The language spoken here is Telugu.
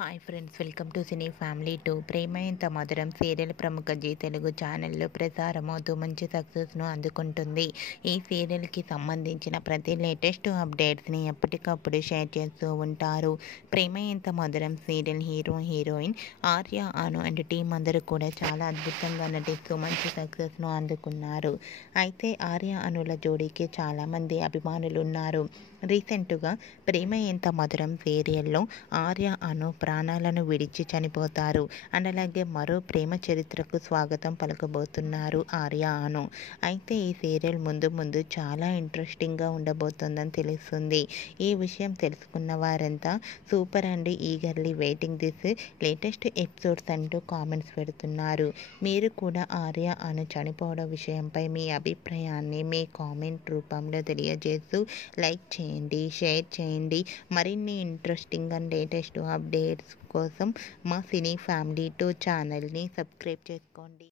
Hi friends, welcome to cine family two. Prema Intha Madhuram serial ప్రముఖ జీ తెలుగు ఛానల్లో ప్రసారమవుతూ మంచి సక్సెస్ను అందుకుంటుంది. ఈ సీరియల్కి సంబంధించిన ప్రతి లేటెస్ట్ అప్డేట్స్ని ఎప్పటికప్పుడు షేర్ చేస్తూ ఉంటారు. ప్రేమ Intha Madhuram serial hero heroine Arya Anu and team అందరూ కూడా చాలా అద్భుతంగా నటిస్తూ మంచి సక్సెస్ను అందుకున్నారు. అయితే ఆర్య అనుల జోడీకి చాలామంది అభిమానులు ఉన్నారు. రీసెంట్గా ప్రేమ ఎంత మధురం సీరియల్లో ఆర్య అను ప్రాణాలను విడిచి చనిపోతారు. అండ్ అలాగే మరో ప్రేమ చరిత్రకు స్వాగతం పలకబోతున్నారు ఆర్య అను. అయితే ఈ సీరియల్ ముందు ముందు చాలా ఇంట్రెస్టింగ్గా ఉండబోతోందని తెలుస్తుంది. ఈ విషయం తెలుసుకున్న వారంతా super and eagerly waiting this latest episodes అంటూ కామెంట్స్ పెడుతున్నారు. మీరు కూడా ఆర్య అను చనిపోవడం విషయంపై మీ అభిప్రాయాన్ని మీ కామెంట్ రూపంలో తెలియజేస్తూ లైక్ చేయండి, షేర్ చేయండి. మరిన్ని ఇంట్రెస్టింగ్ అండ్ లేటెస్ట్ అప్డేట్స్ కోసం మా సినీ ఫ్యామిలీ టూ ఛానల్ని సబ్స్క్రైబ్ చేసుకోండి.